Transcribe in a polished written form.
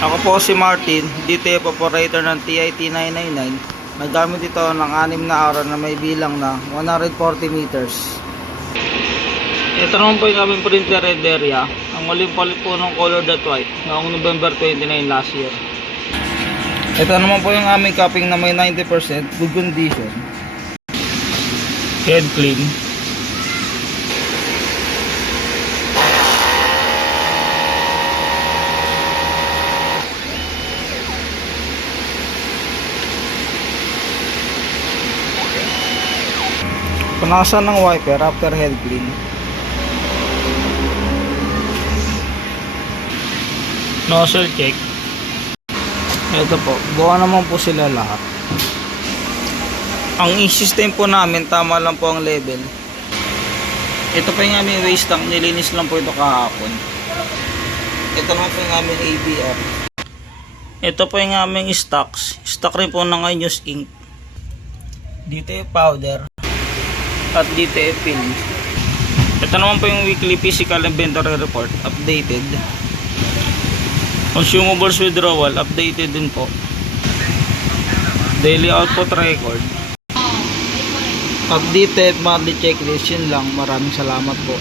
Ako po si Martin, DTF operator ng TIT999. Naggamit ito ng 6 na araw na may bilang na 140 meters. Ito naman po yung aming printer red area. Ang uling palit po ng color dot white noong November 29 last year. Ito naman po yung aming cupping na may 90% good condition. Head clean. Punasan ng wiper after head clean. Nozzle check. Ito po, buka naman po sila lahat. Ang i-system po namin, tama lang po ang level. Ito po yung aming waste tank, nilinis lang po ito kahapon. Ito naman po yung aming ABR. Ito po yung aming stocks. Stock rin po ng unused ink. Dito yung powder. At DTF film. Ito naman po yung weekly physical inventory report, updated. Consumables withdrawal, updated din po. Daily output record. At DTF monthly checklist, yun lang. Maraming salamat po.